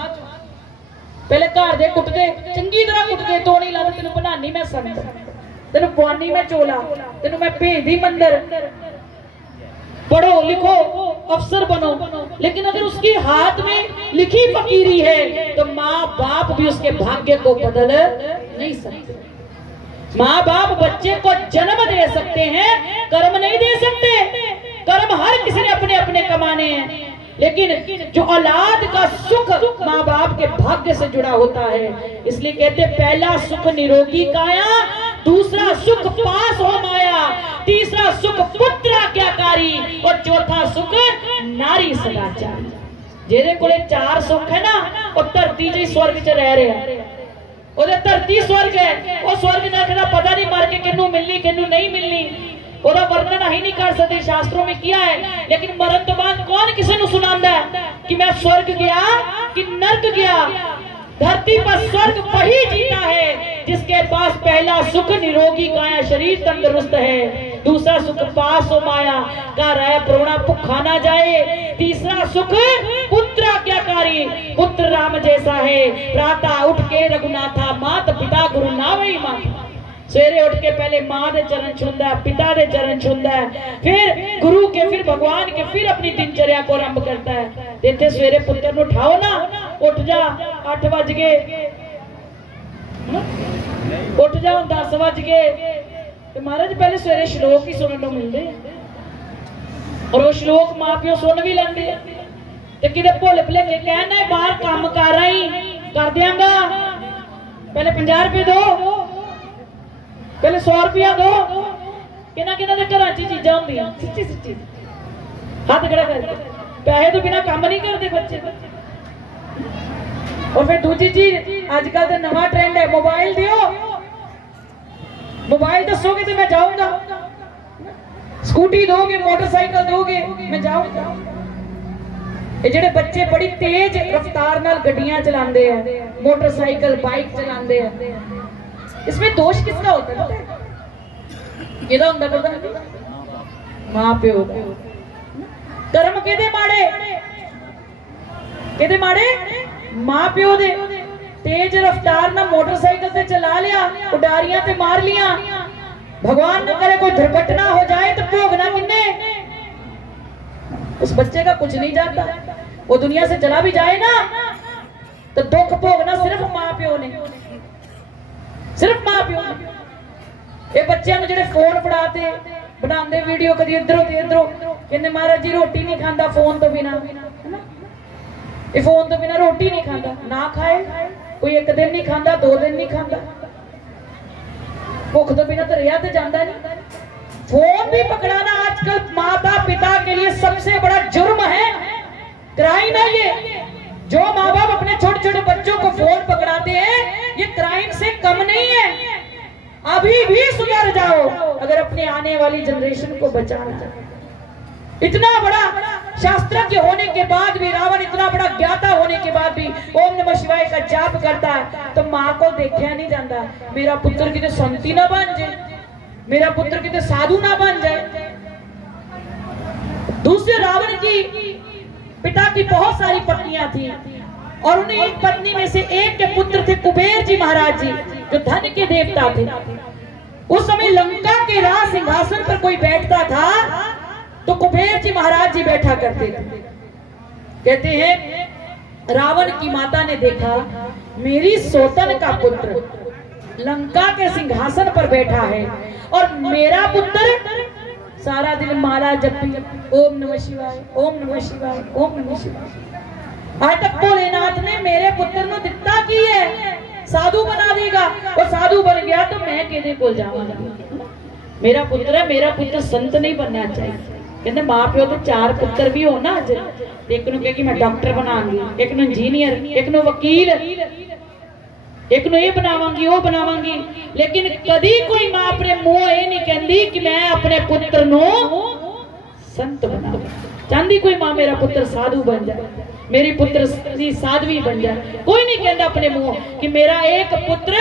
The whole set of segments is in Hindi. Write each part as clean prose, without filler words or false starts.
पहले घर दे कुटदे चंगी तरह कुटदे तो नहीं लगदा तेन बनानी मैं संत तेन पवानी मैं चोला तेन मैं भेजदी मंदिर पढ़ो लिखो अफसर बनो। लेकिन अगर उसके हाथ में लिखी फकीरी है तो माँ बाप भी उसके भाग्य को बदल नहीं सकते। माँ बाप बच्चे को जन्म दे सकते हैं, कर्म नहीं दे सकते। कर्म हर किसी ने अपने अपने कमाने हैं, लेकिन जो औलाद का सुख माँ बाप के भाग्य से जुड़ा होता है। इसलिए कहते पहला सुख निरोगी काया, दूसरा सुख पास हो माया, तीसरा सुख पुत्र आज्ञाकारी और चौथा सुख नारी सदाचारी। जेदे कोले चार सुख है ना वो धरती च स्वर्ग च रह रहे हैं। ओदे धरती स्वर्ग है, वो स्वर्ग ना पता नहीं मर के किन्नू मिलनी किन्नू नहीं मिलनी, ओदा वर्णन ही नहीं कर सकते, शास्त्रों में किया है। लेकिन मरण तो बाद कौन किसी को सुनांदा है कि मैं स्वर्ग गया कि नर्क गया। धरती पर स्वर्ग वही जीता है जिसके पास पहला सुख निरोगी काया शरीर तंदुरुस्त है, दूसरा सुख पास हो माया का रह प्रोणा भुखा ना जाए, तीसरा सुख पुत्र आज्ञाकारी पुत्र राम जैसा है। प्रातः उठ के रघुनाथा मात पिता गुरु नावई माता। सवेरे उठ के पहले माँ दे चरण छूंदा है, पिता दे चरण छूंदा है, फिर गुरु के, फिर भगवान के, फिर अपनी दिनचर्या को आरंभ करता है। इतने सवेरे पुत्र को उठाओ ना, उठ जा 8 बज गए, उठ जाओ 10 बज गए, तो महाराज पहले सवेरे श्लोक ही सुनने को मिलते हैं और वो श्लोक माँ प्यो सुन भी लेंगे। तो कि भुल भुलेखे कहना है बाहर काम कर रही कर देंगा, पहले 50 रुपए दो, पहले 100 रुपया दो। किना किना दे घर चीजा होंदियां सच्ची सच्ची हाथ खड़ा करके पैसे तो बिना काम नहीं करते बच्चे। और फिर दूसरी चीज आजकल तो नवा ट्रेंड है, मोबाइल दियो, मोबाइल दसोगे तो मैं जाऊंगा, स्कूटी दोगे मोटरसाइकिल दोगे मैं जाऊंगा। ये जेडे बच्चे बड़ी तेज रफ्तार नाल गड्डियां चलाते हैं, मोटरसाइकिल बाइक चलाते हैं, इसमें दोष किसका होता है? किहदा हुंदा पता? मां प्यो दा। कर्म किहदे माड़े? किहदे माड़े? मां प्यो दे। तेज रफ्तार ना मोटरसाइकिल से चला लिया, उडारियां ते मार लिया, भगवान न करे कोई दुर्घटना हो जाए तो भोगना किन्ने? उस बच्चे का कुछ नहीं जाता। वो दुनिया से चला भी जाए ना तो दुख भोगना सिर्फ मां प्यो ने, सिर्फ मां प्यो। ये बच्चों को जेडे फोन फड़ाते बनाते वीडियो कभी इधरों ते इधरों, कहते महाराज जी रोटी नहीं खाता फोन तो बिना, ये फोन तो बिना रोटी नहीं खाता। ना खाए कोई 1 दिन नहीं खाता, 2 दिन नहीं खाता, भुख तो बिना तो रहा तो जाता नहीं। फोन भी पकड़ाना आजकल माता पिता के लिए सबसे बड़ा जुर्म है, क्राइम है ये। जो माँ बाप अपने छोटे छोटे बच्चों को फोन पकड़ाते हैं ये क्राइम से कम नहीं है। अभी भी सुधर जाओ अगर अपने आने वाली जनरेशन को बचाना चाहे। इतना बड़ा शास्त्रज्ञ होने के बाद भी रावण, इतना बड़ा ज्ञाता होने के बाद भी ओम नमः शिवाय का जाप करता है तो माँ को देखा नहीं जाता, मेरा पुत्र कितने संती ना बन जाए, मेरा पुत्र कितने साधु ना बन जाए। दूसरे रावण की पिता की बहुत सारी पत्नियां थी और उन्हें एक पत्नी में से एक के पुत्र थे कुबेर जी महाराज जी, जो धन के देवता थे। उस समय लंका के राज सिंहासन पर कोई बैठता था तो कुबेर जी महाराज जी बैठा करते थे। कहते हैं रावण की माता ने देखा मेरी सोतन का पुत्र लंका के सिंहासन पर बैठा है और मेरा पुत्र सारा दिन माला जपी ओम नमः शिवाय ओम नमः शिवाय ओम नमः शिवाय। आज तक भोलेनाथ ने मेरे पुत्र को दिता की है, साधु बना देगा, वो साधु बन गया तो मैं किहदे कोल जावांगा? मेरा पुत्र है, मेरा पुत्र संत नहीं बनना चाहिए। कहते माँ प्यो तो 4 पुत्र भी हो ना, एक नूं कहे मैं डॉक्टर बनाऊंगी, एक नूं इंजीनियर, एक नूं वकील, एक नूं ये बनावांगी वो बनावांगी, लेकिन कदी कोई मां अपने मुंह ये नहीं कहती कि मैं अपने पुत्र नो संत बनाऊं। चाहती कोई मां मेरा पुत्र साधु बन जाए, मेरी पुत्र साध्वी बन जाए, कोई नहीं कहता अपने मुंह कि मेरा एक पुत्र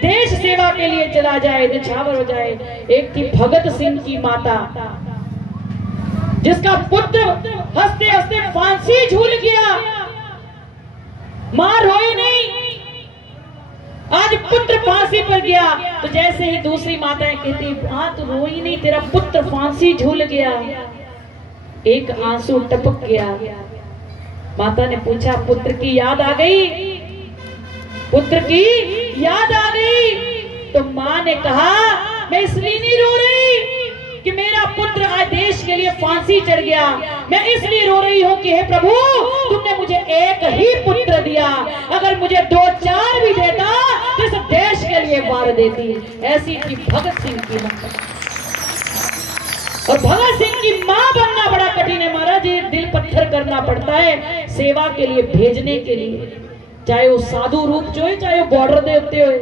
देश सेवा के लिए चला जाए, निछावर हो जाए। एक थी भगत सिंह की माता जिसका पुत्र हंसते हंसते फांसी झूल गया, मां रोई नहीं। आज पुत्र फांसी पर गया तो जैसे ही दूसरी माताएं कहती हाँ तू रोई नहीं, तेरा पुत्र फांसी झूल गया, एक आंसू टपक गया। माता ने पूछा पुत्र की याद आ गई, पुत्र की याद आ गई। तो मां ने कहा मैं इसलिए नहीं रो रही कि मेरा पुत्र आज देश के लिए फांसी चढ़ गया, मैं इसलिए रो रही हूं कि हे प्रभु तुमने मुझे एक ही पुत्र दिया, अगर मुझे 2-4 भी देता तो इस देश के लिए वार देती। ऐसी थी भगत सिंह की मां। और भगत सिंह की मां बनना बड़ा कठिन है महाराज, ये दिल पत्थर करना पड़ता है सेवा के लिए, भेजने के लिए, चाहे वो साधु रूप जो है, चाहे वो बॉर्डर दे उत्ते हो।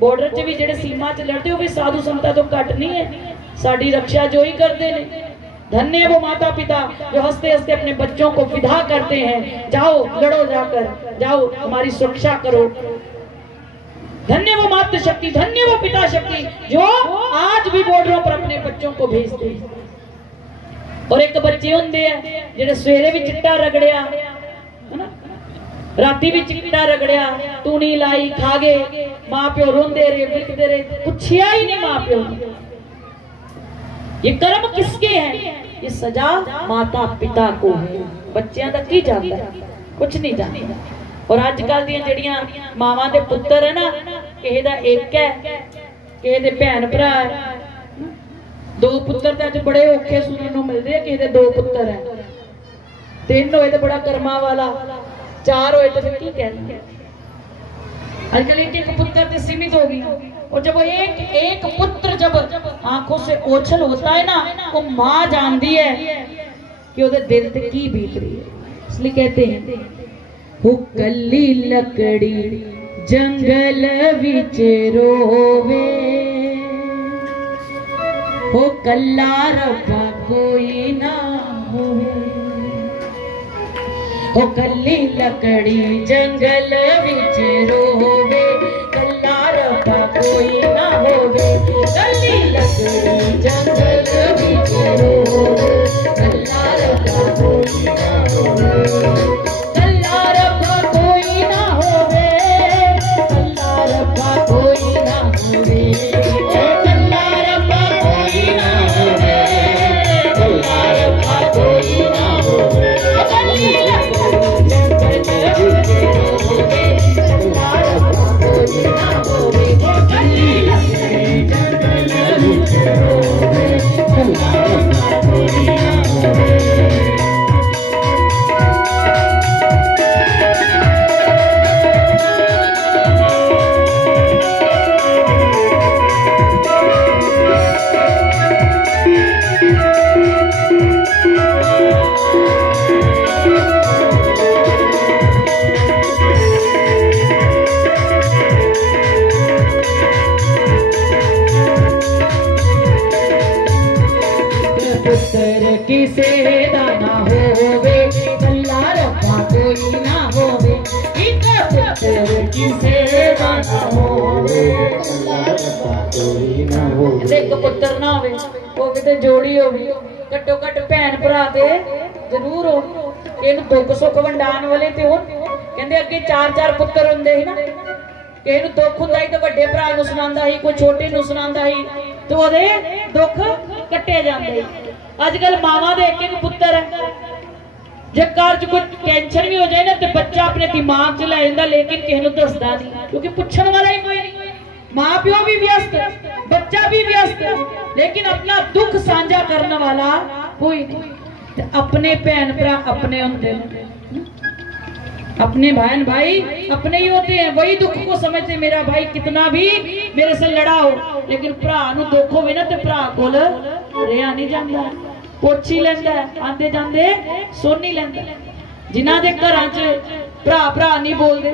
बॉर्डर च भी जेडे सीमा च लड़ते हो भी साधु संता तो घट नहीं है, साड़ी रक्षा जो ही करते हैं। धन्य वो माता पिता जो हंसते हंसते अपने बच्चों को विदा करते हैं, जाओ लड़ो, जाकर जाओ हमारी सुरक्षा करो। धन्य वो मातृ शक्ति, धन्य वो पिता शक्ति जो आज भी बॉर्डरों पर अपने बच्चों को भेजते हैं। और एक बच्चे होंगे हैं जेडे सवेरे भी चिट्टा रगड़िया है ना, राती भी चिट्टा रगड़िया, तूनी लाई खा गए, मां प्यो रोंदे रहे, विकदे रहे, पूछिया ही नहीं मां प्यो ने। ये कर्म किसके हैं? ये सजा माता पिता को है, बच्चों तक की जानता है, कुछ नहीं जानता। और आजकल दी जड़ियां मावां दे पुत्तर है ना, किसी दा एक है, किसी दे भैन भरा है, 2 पुत्तर तो अज बड़े औखे सुनने को मिलते हैं, किसी दे 2 पुत्तर है, 3 होए तो बड़ा कर्मा वाला, 4 होए तो फिर की कहना। आजकल एक पुत्र से सीमित हो गई। और जब वो एक पुत्र जब आंखों से ओछल होता है ना, वो मां जानती है कि उसके दिल पे की बीत रही है। इसलिए कहते हैं हो कल्ली लकड़ी जंगल विच रोवे, हो कल्ला रब्बा कोई ना होवे। हो कल्ली लकड़ी जंगल विच रोवे, कल्ला रब्बा कोई ना होवे। कल्ली लकड़ी जंगल विच रोवे, कल्ला रब्बा कोई ना होवे। कल्ला रब्बा कोई ना होवे, कल्ला रब्बा कोई ना होवे। कल्ला रब्बा कोई ना होवे, कल्ला रब्बा कोई ना होवे। कल्ली पुत्र ना होवे, वो किते जोड़ी होवे, घट्टो घट भैन भरा ते जरूर हो, इहनूं दुख सुख वंडाण वाले ते होण। कहंदे अगे 4-4 पुत्र हुंदे ही ना, किसे नूं दुख हुंदा ही ते वड्डे भरा नूं सुणांदा ही, कोई छोटे नूं सुणांदा ही, ते ओहदे दुख कट्टे जांदे। अजकल मावां दे एक पुत्र है, जे घर च कोई टेंशन भी हो जाए ना तो बच्चा अपने दिमाग च लै जांदा, लेकिन किसे नूं दसदा नहीं, क्योंकि पुछण वाला ही कोई नहीं। मां प्यो भी व्यस्त, बच्चा भी व्यस्त, लेकिन अपना दुख साझा करने वाला कोई नहीं। अपने भैन भरा अपने होंगे, अपने बहन भाई अपने ही होते हैं, वही दुख को समझते। मेरा भाई कितना भी मेरे से लड़ा हो, लेकिन भरा नूं दुख होवे ना ते भरा कोल रिहा नहीं जांदा, पुछ ही लैंदा, आंदे जांदे सुन ही लैंदा। जिन्हां दे घरां च भरा भरा नहीं बोलते,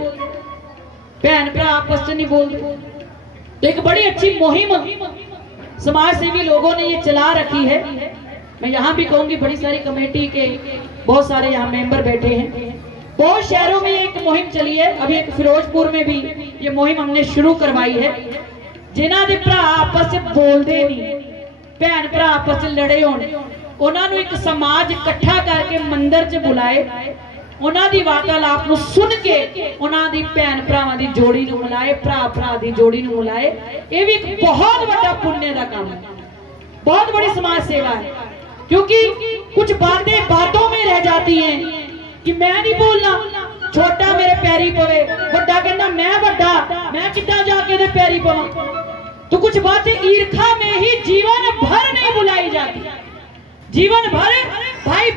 भैन भरा आपस च नहीं बोलते, तो एक बड़ी अच्छी मुहिम समाज सेवी लोगों ने ये चला रखी है। मैं यहाँ भी कहूंगी, बड़ी सारी कमेटी के बहुत सारे यहाँ मेंबर बैठे हैं, बहुत शहरों में ये एक मुहिम चली है। अभी एक फिरोजपुर में भी ये मुहिम हमने शुरू करवाई है। जिन्हां दे भरा आपस च बोलते नहीं, भैन भरा आपस च लड़े होण, उन्हां नूं एक समाज इकट्ठा करके मंदिर च बुलाए उन्हां दी वार्तालाप नूं सुन के उन्हां दी भैन भरावां दी जोड़ी नूं मिलाए, भरा भरा दी जोड़ी नूं मिलाए। ये भी एक बहुत बड़ा पुण्य का काम है, बहुत बड़ी समाज सेवा है। क्योंकि कुछ बातें बातों में रह जाती हैं कि मैं नहीं बोलना, छोटा मेरे पैरी पवे, बड़ा कहना मैं बड़ा, मैं कितना जाके दे पैरी पवा। तो कुछ बातें ईर्खा में ही जीवन भर नहीं बुलाई जाती, जीवन भर भाई